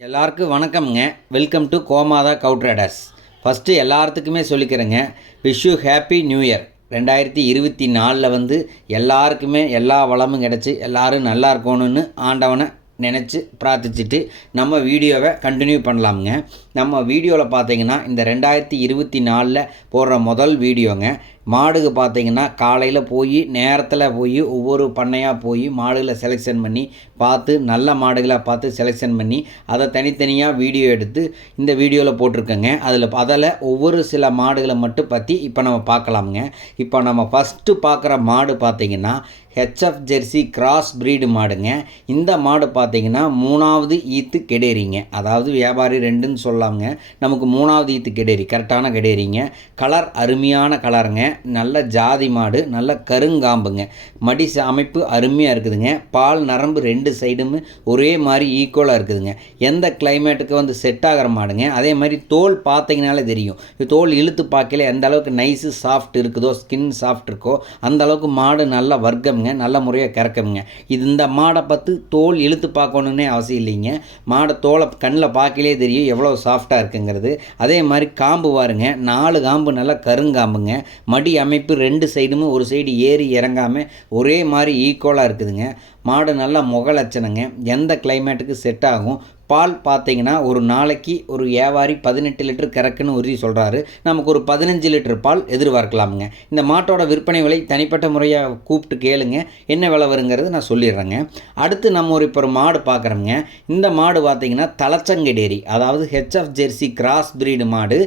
எல்லாருக்கும் வணக்கம்ங்க. Welcome to Gomatha cow traders. First எல்லாத்துக்குமே சொல்லிக்கிறேங்க. Wish you happy new year ரெண்டாயிரத்தி இருபத்தி நாலில் வந்து எல்லாருக்குமே எல்லா வளமும் கிடச்சி எல்லாரும் நல்லா இருக்கணும்னு ஆண்டவனை நினச்சி பிரார்த்திச்சிட்டு நம்ம வீடியோவை கண்டினியூ பண்ணலாமுங்க. நம்ம வீடியோவில் பார்த்தீங்கன்னா இந்த ரெண்டாயிரத்தி இருபத்தி நாலில் போடுற முதல் வீடியோங்க. மாடுக்கு பார்த்தீங்கன்னா காலையில் போய் நேரத்தில் போய் ஒவ்வொரு பண்ணையாக போய் மாடுகளை செலெக்ஷன் பண்ணி பார்த்து நல்ல மாடுகளை பார்த்து செலெக்ஷன் பண்ணி அதை தனித்தனியாக வீடியோ எடுத்து இந்த வீடியோவில் போட்டிருக்கேங்க. அதில் அதில் ஒவ்வொரு சில மாடுகளை மட்டும் பற்றி இப்போ நம்ம பார்க்கலாமுங்க. இப்போ நம்ம ஃபஸ்ட்டு பார்க்குற மாடு பார்த்தீங்கன்னா ஹெச்எஃப் ஜெர்சி கிராஸ் ப்ரீடு மாடுங்க. இந்த மாடு பார்த்தீங்கன்னா மூணாவது ஈத்து கெடேரிங்க. அதாவது வியாபாரி ரெண்டுன்னு சொல்லாமங்க நமக்கு மூணாவது ஈத்து கெடேரி கரெக்டான கெடேரிங்க. கலர் அருமையான கலருங்க. நல்ல ஜாதி மாடு நல்ல கருங்காம்புங்க. மடி அமைப்பு அருமையாக இருக்குதுங்க. பால் நரம்பு ரெண்டு சைடும் ஒரே மாதிரி ஈக்குவலாக இருக்குதுங்க. எந்த கிளைமேட்டுக்கு வந்து செட் ஆகிற மாடுங்க அதே மாதிரி தோல் பார்த்தீங்கனாலே தெரியும். தோல் இழுத்து பார்க்கல எந்த அளவுக்கு நைஸு சாஃப்ட் இருக்குதோ ஸ்கின் சாஃப்ட் இருக்கோ அந்த அளவுக்கு மாடு நல்ல வர்க்கம்ங்க. நல்ல முறையாக கறக்குங்க. இது இந்த மாடை பார்த்து தோல் இழுத்து பார்க்கணுன்னே அவசியம் இல்லைங்க. மாடை தோலை கண்ணில் பார்க்கலே தெரியும் எவ்வளோ சாஃப்டாக இருக்குங்கிறது. அதே மாதிரி காம்பு பாருங்க நாலு காம்பு நல்லா கருங்காம்புங்க. மடி அமைப்பு ரெண்டு சைடுமே ஒரு சைடு ஏறி இறங்காமல் ஒரே மாதிரி ஈக்குவலாக இருக்குதுங்க. மாடு நல்லா முகலட்சணங்க. எந்த கிளைமேட்டுக்கு செட் ஆகும்? பால் பார்த்தீங்கன்னா ஒரு நாளைக்கு ஒரு வியாபாரி பதினெட்டு லிட்டர் கறக்குன்னு உறுதி சொல்கிறாரு நமக்கு ஒரு பதினஞ்சு லிட்டர் பால் எதிர்பார்க்கலாமுங்க. இந்த மாட்டோட விற்பனை விலை தனிப்பட்ட முறையாக கூப்பிட்டு கேளுங்க. என்ன விலை வருங்கிறது நான் சொல்லிடுறேங்க. அடுத்து நம்ம ஒரு இப்போ ஒரு மாடு பார்க்குறோங்க இந்த மாடு பார்த்தீங்கன்னா தலச்சங்கடேரி அதாவது ஹெச்எஃப் ஜெர்சி கிராஸ் பிரீடு மாடு.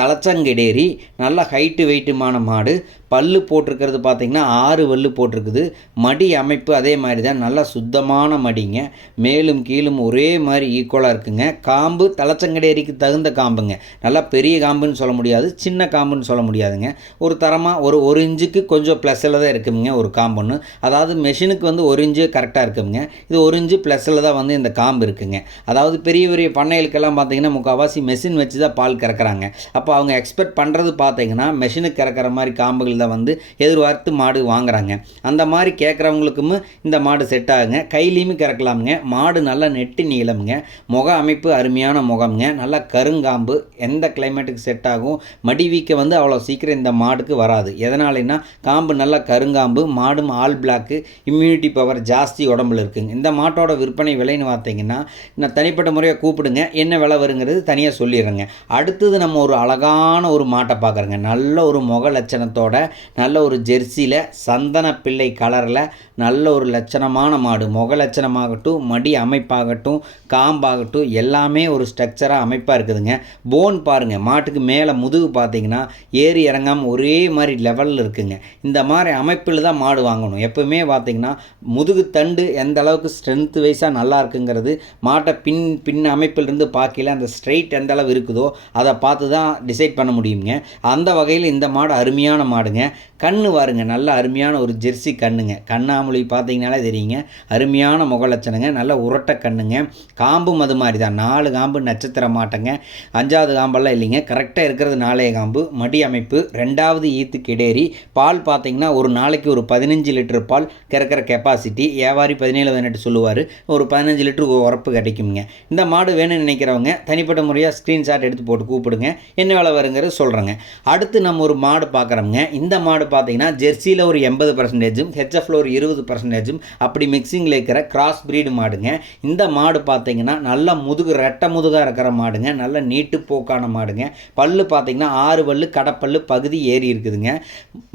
தலச்சங்கடேரி நல்ல ஹைட்டு வெயிட்டுமான மாடு. பல்லு போட்டிருக்கிறது பார்த்திங்கன்னா ஆறு பல்லு போட்டிருக்குது. மடி அமைப்பு அதே மாதிரி தான். நல்லா சுத்தமான மடிங்க. மேலும் கீழும் ஒரே மாதிரி ஈக்குவலாக இருக்குங்க. காம்பு தலச்சங்கடேரிக்கு தகுந்த காம்புங்க. நல்லா பெரிய காம்புன்னு சொல்ல முடியாது. சின்ன காம்புன்னு சொல்ல முடியாதுங்க. ஒரு தரமாக ஒரு ஒரு இன்ச்சுக்கு கொஞ்சம் ப்ளஸ்ஸில் தான் இருக்குங்க ஒரு காம்புன்னு அதாவது மெஷினுக்கு வந்து ஒரு இன்ச்சு கரெக்டாக இருக்குங்க. இது ஒரு இன்ச்சு ப்ளஸ்ஸில் தான் வந்து இந்த காம்பு இருக்குங்க. அதாவது பெரிய பெரிய பண்ணைகளுக்கெல்லாம் பார்த்தீங்கன்னா முக்கால்வாசி மெஷின் வச்சு தான் பால் கறக்குறாங்க. அப்போ அவங்க எக்ஸ்பெக்ட் பண்ணுறது பார்த்தீங்கன்னா மெஷினுக்கு கறக்கிற மாதிரி காம்புகள் தான் வந்து எதிர்பார்த்து மாடு வாங்குறாங்க. அந்த மாதிரி கேட்குறவங்களுக்கும் இந்த மாடு செட் ஆகுங்க. கையிலையுமே கறக்கலாமுங்க. மாடு நல்லா நெட்டு நீளம்ங்க. முக அமைப்பு அருமையான முகம்ங்க. நல்லா கருங்காம்பு. எந்த கிளைமேட்டுக்கு செட் ஆகும்? மடி வீக்க வந்து அவ்வளோ சீக்கிரம் இந்த மாடுக்கு வராது. எதனாலன்னா காம்பு நல்லா கருங்காம்பு. மாடும் ஆல் பிளாக்கு இம்யூனிட்டி பவர் ஜாஸ்தி உடம்புல இருக்குங்க. இந்த மாட்டோட விற்பனை விலைன்னு பார்த்தீங்கன்னா நான் தனிப்பட்ட முறையாக கூப்பிடுங்க. என்ன விலை வருங்கிறது தனியாக சொல்லிடுறேங்க. அடுத்தது நம்ம ஒரு அழகான ஒரு மாட்டை பார்க்குறோங்க. நல்ல ஒரு முக லட்சணத்தோட நல்ல ஒரு ஜெர்சியில் சந்தன பிள்ளை கலரில் நல்ல ஒரு லட்சணமான மாடு. முக லட்சணமாகட்டும் மடி அமைப்பாகட்டும் காம்பாகட்டும் எல்லாமே ஒரு ஸ்ட்ரக்சராக அமைப்பாக இருக்குதுங்க. போன் பாருங்கள் மாட்டுக்கு மேலே முதுகு பார்த்தீங்கன்னா ஏறி இறங்காமல் ஒரே மாதிரி லெவலில் இருக்குங்க. இந்த மாதிரி அமைப்பில் தான் மாடு வாங்கணும். எப்பவுமே பார்த்தீங்கன்னா முதுகு தண்டு எந்த அளவுக்கு ஸ்ட்ரென்த் வைஸாக நல்லா இருக்குங்கிறது மாட்டை பின் பின் அமைப்பிலிருந்து பார்க்கல அந்த ஸ்ட்ரெயிட் எந்த அளவு இருக்குதோ அதை பார்த்து தான் டிசைட் பண்ண முடியுங்க. அந்த வகையில் இந்த மாடு அருமையான மாடுங்க. கண்ணு பாருங்க. நல்ல அருமையான ஒரு ஜெர்சி கண்ணுங்க. கண்ணாமொழி பார்த்தீங்கனாலே தெரியுங்க. அருமையான முகலட்சணங்க. நல்ல உரட்ட கண்ணுங்க. காம்பும் அது மாதிரி தான் நாலு காம்பு நட்சத்திர மாட்டங்க அஞ்சாவது காம்பெல்லாம் இல்லைங்க. கரெக்டாக இருக்கிறது நாளைய காம்பு. மடி அமைப்பு. ரெண்டாவது ஈத்து கிடேரி. பால் பார்த்தீங்கன்னா ஒரு நாளைக்கு ஒரு பதினஞ்சு லிட்டர் பால் கறக்கிற கெப்பாசிட்டி வியாபாரி பதினேழு பதினெட்டு சொல்லுவார். ஒரு பதினஞ்சு லிட்டர் உரப்பு கிடைக்குங்க இந்த மாடு வேணும்னு நினைக்கிறவங்க தனிப்பட்ட முறையாக ஸ்க்ரீன்ஷாட் எடுத்து போட்டு கூப்பிடுங்க. என்ன வேலை வருங்கிறது சொல்கிறேங்க அடுத்து நம்ம ஒரு மாடு பார்க்குறோங்க இந்த மாடு பார்த்தீங்கன்னா ஜெர்சியில் ஒரு எண்பது பர்சன்டேஜும் ஹெச்எஃப்ல ஒரு இருபது பர்சன்டேஜும் அப்படி மிக்சிங்கில் இருக்கிற கிராஸ் ப்ரீடு மாடுங்க. இந்த மாடு பார்த்தீங்கன்னா நல்ல முதுகு ரெட்டை முதுகாக இருக்கிற மாடுங்க. நல்ல நீட்டு போக்கான மாடுங்க. பல்லு பார்த்தீங்கன்னா ஆறு பல்லு கடப்பல்லு பகுதி ஏறி இருக்குதுங்க.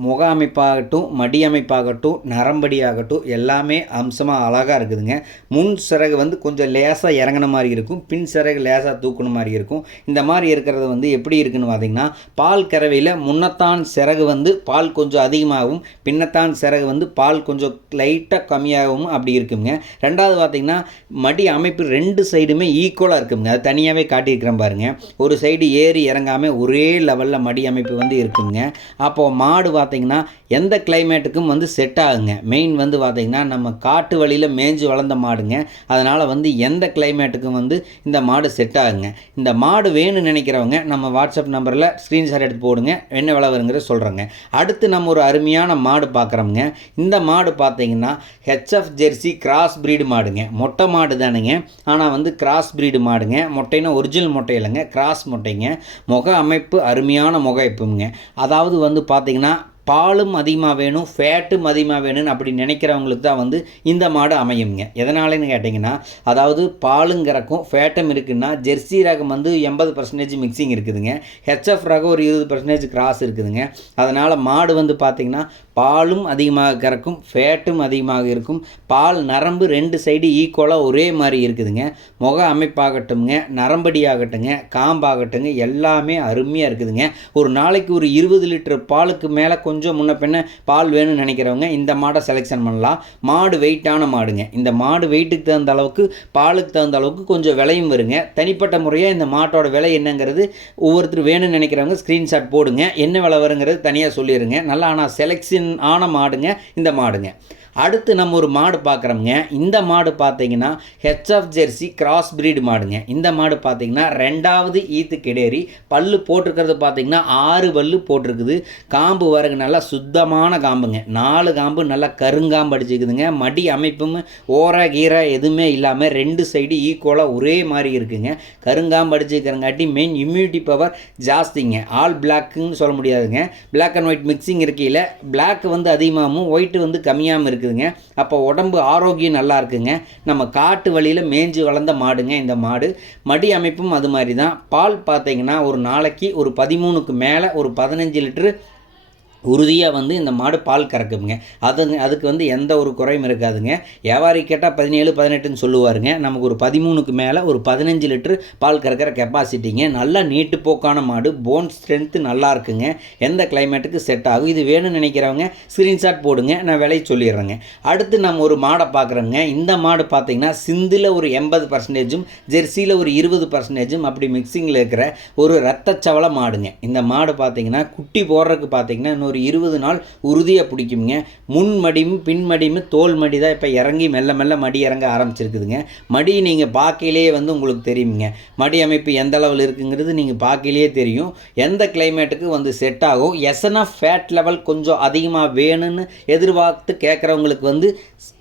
முக அமைப்பாகட்டும் மடி அமைப்பாகட்டும் நரம்படி ஆகட்டும் எல்லாமே அம்சமாக அழகாக இருக்குதுங்க. முன் சிறகு வந்து கொஞ்சம் லேசாக இறங்கின மாதிரி இருக்கும். பின் சிறகு லேசாக தூக்குன மாதிரி இருக்கும். இந்த மாதிரி இருக்கிறது வந்து எப்படி இருக்குன்னு பார்த்தீங்கன்னா பால் கறவையில் முன்னத்தான் சிறகு வந்து பால் கொஞ்சம் அதிகமாகவும் பின்னத்தான் சிறகு வந்து பால் கொஞ்சம் லைட்டாக கம்மியாகவும் அப்படி இருக்குங்க. ரெண்டாவது பார்த்தீங்கன்னா மடி அமைப்பு ரெண்டு சைடுமே ஈக்குவலாக இருக்குங்க. அது தனியாகவே காட்டியிருக்கிறேன் பாருங்க. ஒரு சைடு ஏறி இறங்காமல் ஒரே லெவலில் மடி அமைப்பு வந்து இருக்குங்க. அப்போது மாடு பார்த்தீங்கன்னா எந்த கிளைமேட்டுக்கும் வந்து செட் ஆகுங்க. மெயின் வந்து பார்த்தீங்கன்னா நம்ம காட்டு வழியில் மேய்ஞ்சு வளர்ந்த மாடுங்க. அதனால் வந்து எந்த கிளைமேட்டுக்கும் வந்து இந்த மாடு செட் ஆகுங்க. இந்த மாடு வேணும்னு நினைக்கிறவங்க நம்ம வாட்ஸ்அப் நம்பரில் ஸ்க்ரீன்ஷாட் எடுத்து போடுங்க. என்ன விலை சொல்கிறேங்க அடுத்து நம்ம ஒரு அருமையான மாடு பார்க்குறோம்ங்க. இந்த மாடு பார்த்தீங்கன்னா ஹெச்எஃப் ஜெர்சி கிராஸ் ப்ரீடு மாடுங்க. மொட்டை மாடு தானுங்க. ஆனால் வந்து கிராஸ் ப்ரீடு மாடுங்க. மொட்டைன்னா ஒரிஜினல் மொட்டை இல்லைங்க. கிராஸ் மொட்டைங்க. முக அமைப்பு அருமையான முக அமைப்புங்க. அதாவது வந்து பார்த்தீங்கன்னா பாலும் அதிகமாக வேணும் ஃபேட்டும் அதிகமாக வேணும்னு அப்படி நினைக்கிறவங்களுக்கு தான் வந்து இந்த மாடு அமையுங்க எதனாலன்னு கேட்டிங்கன்னா அதாவது பாலுங்கிறக்கும் ஃபேட்டும் இருக்குன்னா ஜெர்சி ரகம் வந்து எண்பது பர்சன்டேஜ் மிக்சிங் இருக்குதுங்க. ஹெச்எஃப் ரகம் ஒரு இருபது பர்சன்டேஜ் கிராஸ் இருக்குதுங்க. அதனால் மாடு வந்து பார்த்திங்கன்னா பாலும் அதிகமாக கறக்கும் ஃபேட்டும் அதிகமாக இருக்கும். பால் நரம்பு ரெண்டு சைடு ஈக்குவலாக ஒரே மாதிரி இருக்குதுங்க. முக அமைப்பாகட்டும்ங்க நரம்படி ஆகட்டுங்க காம்பாகட்டுங்க எல்லாமே அருமையாக இருக்குதுங்க. ஒரு நாளைக்கு ஒரு இருபது லிட்டர் பாலுக்கு மேலே கொஞ்சம் கொஞ்சம் முன்ன பின்ன பால் வேணும்னு நினைக்கிறவங்க இந்த மாடை செலெக்ஷன் பண்ணலாம். மாடு வெயிட்டான மாடுங்க. இந்த மாடு வெயிட்டுக்கு தகுந்த அளவுக்கு பாலுக்கு தகுந்த அளவுக்கு கொஞ்சம் விலையும் வருங்க. தனிப்பட்ட முறையாக இந்த மாட்டோட விலை என்னங்கிறது ஒவ்வொருத்தர் வேணும்னு நினைக்கிறவங்க ஸ்க்ரீன்ஷாட் போடுங்க. என்ன விலை வருங்கிறது தனியாக சொல்லிடுங்க நல்லா ஆனால் செலெக்ஷன் ஆன மாடுங்க இந்த மாடுங்க. அடுத்து நம்ம ஒரு மாடு பார்க்குறோங்க இந்த மாடு பார்த்தீங்கன்னா ஹெச்எஃப் ஜெர்சி கிராஸ் பிரீடு மாடுங்க. இந்த மாடு பார்த்தீங்கன்னா ரெண்டாவது ஈத்து கிடேரி பல்லு போட்டிருக்கிறது பார்த்தீங்கன்னா ஆறு பல்லு போட்டிருக்குது. காம்பு வரகு நல்லா சுத்தமான காம்புங்க. நாலு காம்பு நல்லா கருங்காம்பு அடிச்சுக்குதுங்க. மடி அமைப்பும் ஓர கீரை எதுவுமே இல்லாமல் ரெண்டு சைடு ஈக்குவலாக ஒரே மாதிரி இருக்குங்க. கருங்காம்பு அடிச்சுக்கிறங்காட்டி மெயின் இம்யூனிட்டி பவர் ஜாஸ்திங்க. ஆல் பிளாக்குன்னு சொல்ல முடியாதுங்க. பிளாக் அண்ட் ஒயிட் மிக்சிங் இருக்கையில் பிளாக் வந்து அதிகமாகவும் ஒயிட் வந்து கம்மியாகவும் இருக்குது. இருக்குதுங்க. அப்போ உடம்பு ஆரோக்கியம் நல்லா இருக்குங்க. நம்ம காட்டு வழியில் மேய்ஞ்சு வளர்ந்த மாடுங்க இந்த மாடு. மடி அமைப்பும் அது மாதிரி தான் பால் பார்த்தீங்கன்னா ஒரு நாளைக்கு ஒரு பதிமூணுக்கு மேலே ஒரு பதினஞ்சு லிட்டரு உறுதியாக வந்து இந்த மாடு பால் கறக்குங்க அதுங்க அதுக்கு வந்து எந்த ஒரு குறையும் இருக்காதுங்க. வியாபாரி கேட்டால் பதினேழு பதினெட்டுன்னு சொல்லுவாருங்க. நமக்கு ஒரு பதிமூணுக்கு மேலே ஒரு பதினஞ்சு லிட்டர் பால் கறக்கிற கெப்பாசிட்டிங்க நல்லா நீட்டு போக்கான மாடு. போன் ஸ்ட்ரென்த்து நல்லா இருக்குங்க. எந்த கிளைமேட்டுக்கு செட் ஆகும். இது வேணும்னு நினைக்கிறவங்க ஸ்க்ரீன்ஷாட் போடுங்க. நான் விலையை சொல்லிடுறேங்க. அடுத்து நம்ம ஒரு மாடை பார்க்குறோங்க. இந்த மாடு பார்த்திங்கன்னா சிந்தில் ஒரு எண்பது பர்சன்டேஜும் ஜெர்சியில் ஒரு இருபது பர்சன்டேஜும் அப்படி மிக்சிங்கில் இருக்கிற ஒரு ரத்தச்சவள மாடுங்க. இந்த மாடு பார்த்தீங்கன்னா குட்டி போடுறதுக்கு பார்த்தீங்கன்னா ஒரு இருபது நாள் உறுதியாக பிடிக்குங்க முன் மடியும் பின் மடியும் தோல் மடி தான் இப்போ இறங்கி மெல்ல மெல்ல மடி இறங்க ஆரம்பிச்சிருக்குதுங்க. மடி நீங்கள் பார்க்கையிலேயே வந்து உங்களுக்கு தெரியுங்க மடி அமைப்பு எந்த அளவில் இருக்குங்கிறது நீங்கள் பார்க்கையிலேயே தெரியும். எந்த கிளைமேட்டுக்கு வந்து செட் ஆகும். எசனா ஃபேட் லெவல் கொஞ்சம் அதிகமாக வேணும்னு எதிர்பார்த்து கேட்குறவங்களுக்கு வந்து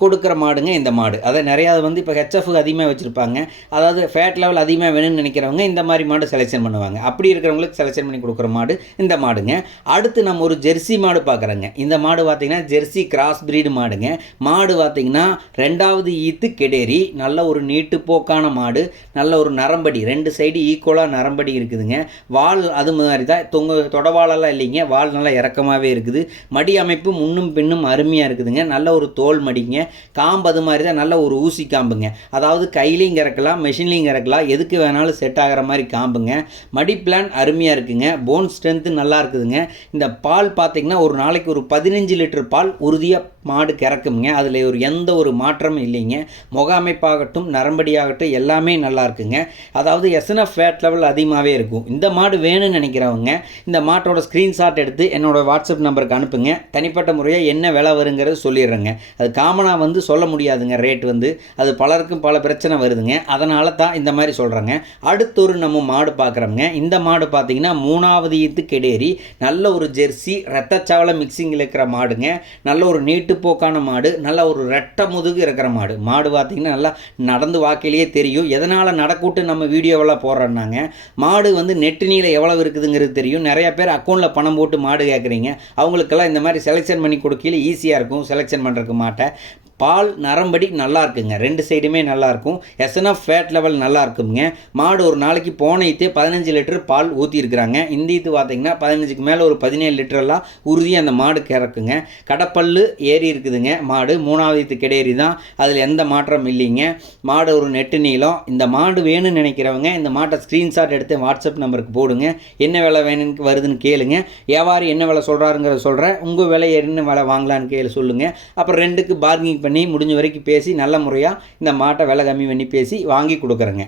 கொடுக்குற மாடுங்க இந்த மாடு. அதை நிறையா வந்து இப்போ ஹெச்எஃப் அதிகமாக வச்சுருப்பாங்க. அதாவது ஃபேட் லெவல் அதிகமாக வேணும்னு நினைக்கிறவங்க இந்த மாதிரி மாடு செலெக்ஷன் பண்ணுவாங்க. அப்படி இருக்கிறவங்களுக்கு செலெக்ஷன் பண்ணி கொடுக்குற மாடு இந்த மாடுங்க. அடுத்து நம்ம ஒரு ஜெர்சி ஜெர்சி மாடு பார்க்குறேங்க. இந்த மாடு பார்த்தீங்கன்னா ஜெர்சி கிராஸ் பிரீடு மாடுங்க. மாடு பார்த்தீங்கன்னா ரெண்டாவது ஈத்து கெடேரி நல்ல ஒரு நீட்டு போக்கான மாடு நல்ல ஒரு நரம்படி ரெண்டு சைடு ஈக்குவலாக நரம்படி இருக்குதுங்க. வால் அது மாதிரி தான் தொங்க தொடவாலெல்லாம் இல்லைங்க. வால் நல்லா இறக்கமாகவே இருக்குது. மடி அமைப்பு முன்னும் பின்னும் அருமையாக இருக்குதுங்க. நல்ல ஒரு தோல் மடிங்க. காம்பு அது மாதிரி தான் நல்ல ஒரு ஊசி காம்புங்க. அதாவது கையிலையும் இறக்கலாம் மெஷின்லையும் இறக்கலாம் எதுக்கு வேணாலும் செட் ஆகிற மாதிரி காம்புங்க. மடி பிளான் அருமையாக இருக்குங்க. போன் ஸ்ட்ரென்த்து நல்லா இருக்குதுங்க. இந்த பால் பார்த்தீங்கன்னா ஒரு நாளைக்கு ஒரு பதினஞ்சு லிட்டர் பால் உறுதியாக மாடு கறக்குங்க அதில் ஒரு எந்த ஒரு மாற்றமும் இல்லைங்க. முக அமைப்பாகட்டும் நரம்படியாகட்டும் எல்லாமே நல்லா இருக்குங்க. அதாவது எஸ்என்எஃப் ஃபேட் லெவல் அதிகமாகவே இருக்கும். இந்த மாடு வேணும்னு நினைக்கிறவங்க இந்த மாட்டோட ஸ்க்ரீன்ஷாட் எடுத்து என்னோட வாட்ஸ்அப் நம்பருக்கு அனுப்புங்க. தனிப்பட்ட முறையாக என்ன விலை வருங்கிறது சொல்லிடுறேங்க. அது காமனாக வந்து சொல்ல முடியாதுங்க ரேட் வந்து. அது பலருக்கும் பல பிரச்சனை வருதுங்க. அதனால தான் இந்த மாதிரி சொல்கிறேங்க அடுத்தொரு ஒரு நம்ம மாடு பார்க்குறோங்க இந்த மாடு பார்த்தீங்கன்னா மூணாவது ஈத்து கெடேரி. நல்ல ஒரு ஜெர்சி ரத்தச்சாவல மிக்சிங்கில் இருக்கிற மாடுங்க. நல்ல ஒரு நீட்டு போக்கான மாடு நல்ல ஒரு ரெட்டை முதுகு இருக்கிற மாடு. மாடு பார்த்திங்கன்னா நல்லா நடந்து வாக்கையிலேயே தெரியும். எதனால் நடக்கூட்டு நம்ம வீடியோவெல்லாம் போடுறோன்னாங்க. மாடு வந்து நெட்டு நீளம் எவ்வளோ இருக்குதுங்கிறது தெரியும். நிறையா பேர் அக்கௌண்ட்டில் பணம் போட்டு மாடு கேட்குறீங்க. அவங்களுக்கெல்லாம் இந்த மாதிரி செலெக்ஷன் பண்ணி கொடுக்கல ஈஸியாக இருக்கும். செலெக்ஷன் பண்ணுறதுக்கு மாட்டை. பால் நரம்படி நல்லா இருக்குங்க. ரெண்டு சைடுமே நல்லாயிருக்கும் எஸ்என்எஃப் ஃபேட் லெவல் நல்லா இருக்குங்க. மாடு ஒரு நாளைக்கு போன ஈத்து பதினஞ்சு லிட்டர் பால் ஊற்றிருக்கிறாங்க இந்த ஈத்து பார்த்தீங்கன்னா பதினஞ்சுக்கு மேலே ஒரு பதினேழு லிட்டரெல்லாம் உறுதியாக அந்த மாடு கறக்குங்க. கடப்பல்லு ஏறி இருக்குதுங்க மாடு. மூணாவது ஈத்து கிடையறி தான். அதில் எந்த மாற்றம் இல்லைங்க. மாடு ஒரு நெட்டு நீளம். இந்த மாடு வேணும்னு நினைக்கிறவங்க இந்த மாட்டை ஸ்க்ரீன்ஷாட் எடுத்து வாட்ஸ்அப் நம்பருக்கு போடுங்க. என்ன விலை வேணும்னு வருதுன்னு கேளுங்க. வியாபாரி என்ன விலை சொல்கிறாருங்கிறத சொல்கிறேன் உங்கள் விலை என்ன விலை வாங்கலான்னு கேளு சொல்லுங்கள் அப்புறம் ரெண்டுக்கு பார்கிங் பண்ணி முடிஞ்ச வரைக்கும் பேசி நல்ல முறையாக இந்த மாட்டை விலை கம்மி பண்ணி பேசி வாங்கி கொடுக்குறேங்க.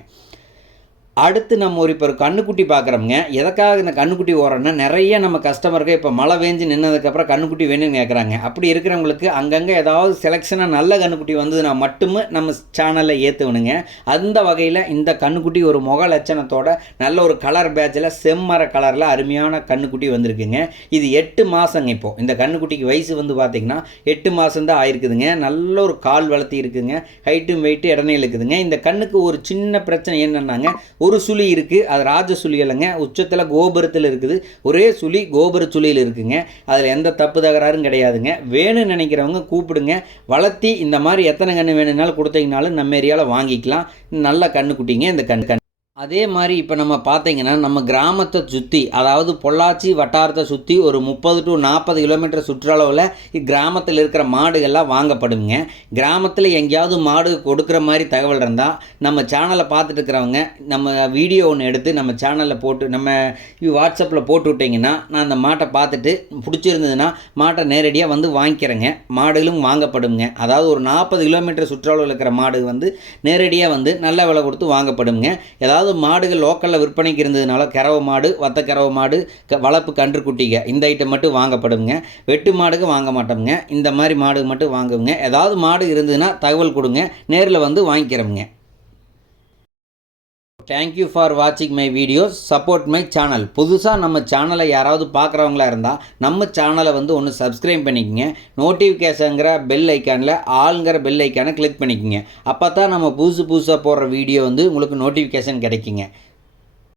அடுத்து நம்ம ஒரு இப்போ ஒரு கண்ணுக்குட்டி பார்க்குறோங்க எதற்காக இந்த கண்ணுக்குட்டி ஓடுறோன்னா நிறைய நம்ம கஸ்டமருக்கு இப்போ மழை வேஞ்சு நின்னதுக்கப்புறம் கண்ணுக்குட்டி வேணும்னு கேட்குறாங்க அப்படி இருக்கிறவங்களுக்கு அங்கங்கே ஏதாவது செலெக்ஷனாக நல்ல கண்ணுக்குட்டி வந்ததுன்னா மட்டுமே நம்ம சேனலில் ஏற்றுவணுங்க அந்த வகையில் இந்த கண்ணுக்குட்டி ஒரு முக லட்சணத்தோட நல்ல ஒரு கலர் பேட்சில் செம்மர கலரில் அருமையான கண்ணுக்குட்டி வந்திருக்குங்க. இது எட்டு மாதங்க இப்போது இந்த கண்ணுக்குட்டிக்கு வயசு வந்து பார்த்திங்கன்னா எட்டு மாதம்தான் ஆயிருக்குதுங்க. நல்ல ஒரு கால் வளர்த்தி இருக்குதுங்க ஹைட்டும் வெயிட்டும் இடனே இருக்குதுங்க. இந்த கண்ணுக்கு ஒரு சின்ன பிரச்சனை என்னென்னாங்க ஒரு ஒரு சுழி இருக்குது அது ராஜ சுழி இல்லைங்க உச்சத்தில் கோபுரத்தில் இருக்குது. ஒரே சுழி கோபுர சுழியில் இருக்குங்க. அதில் எந்த தப்பு தகராறும் கிடையாதுங்க. வேணும்னு நினைக்கிறவங்க கூப்பிடுங்க. வளர்த்தி இந்த மாதிரி எத்தனை கன்று வேணும்னாலும் கொடுத்தீங்கனாலும் நம்ம ஏரியாவில் வாங்கிக்கலாம். நல்ல கண்ணுக்குட்டிங்க இந்த கண் கண் அதே மாதிரி இப்போ நம்ம பார்த்தீங்கன்னா நம்ம கிராமத்தை சுற்றி அதாவது பொள்ளாச்சி வட்டாரத்தை சுற்றி ஒரு முப்பது டு நாற்பது கிலோமீட்டர் சுற்றளவில் கிராமத்தில் இருக்கிற மாடுகள்லாம் வாங்கப்படுங்க. கிராமத்தில் எங்கேயாவது மாடு கொடுக்குற மாதிரி தகவல் இருந்தால் நம்ம சேனலை பார்த்துட்டு இருக்கிறவங்க நம்ம வீடியோ ஒன்று எடுத்து நம்ம சேனலில் போட்டு நம்ம வாட்ஸ்அப்பில் போட்டு விட்டிங்கன்னா நான் அந்த மாட்டை பார்த்துட்டு பிடிச்சிருந்ததுன்னா மாட்டை நேரடியாக வந்து வாங்கிக்கிறேங்க. மாடுகளும் வாங்கப்படுங்க. அதாவது ஒரு நாற்பது கிலோமீட்டர் சுற்றளவில் இருக்கிற மாடு வந்து நேரடியாக வந்து நல்ல விலை கொடுத்து வாங்கப்படுங்க. ஏதாவது மாடுகள் லோக்கலில் விற்பனைக்கு இருந்ததுனால கறவை மாடு வத்த கறவை மாடு க வளர்ப்பு கன்றுக்குட்டிங்க இந்த ஐட்டம் மட்டும் வாங்கப்படுங்க வெட்டு மாடுக்கு வாங்க மாட்டோம்ங்க. இந்த மாதிரி மாடு மட்டும் வாங்குங்க. ஏதாவது மாடு இருந்ததுன்னா தகவல் கொடுங்க. நேரில் வந்து வாங்கிக்கிறோம்ங்க. தேங்க்யூ ஃபார் வாட்சிங் my videos support my channel புதுசாக நம்ம சேனலை யாராவது பார்க்குறவங்களா இருந்தால் நம்ம சேனலை வந்து ஒன்று சப்ஸ்கிரைப் பண்ணிக்கங்க. நோட்டிஃபிகேஷனுங்கிற பெல் ஐக்கானில் ஆளுங்கிற பெல் ஐக்கானை கிளிக் பண்ணிக்கோங்க. அப்போ தான் நம்ம புதுசு புதுசாக போடுற வீடியோ வந்து உங்களுக்கு நோட்டிஃபிகேஷன் கிடைக்குங்க.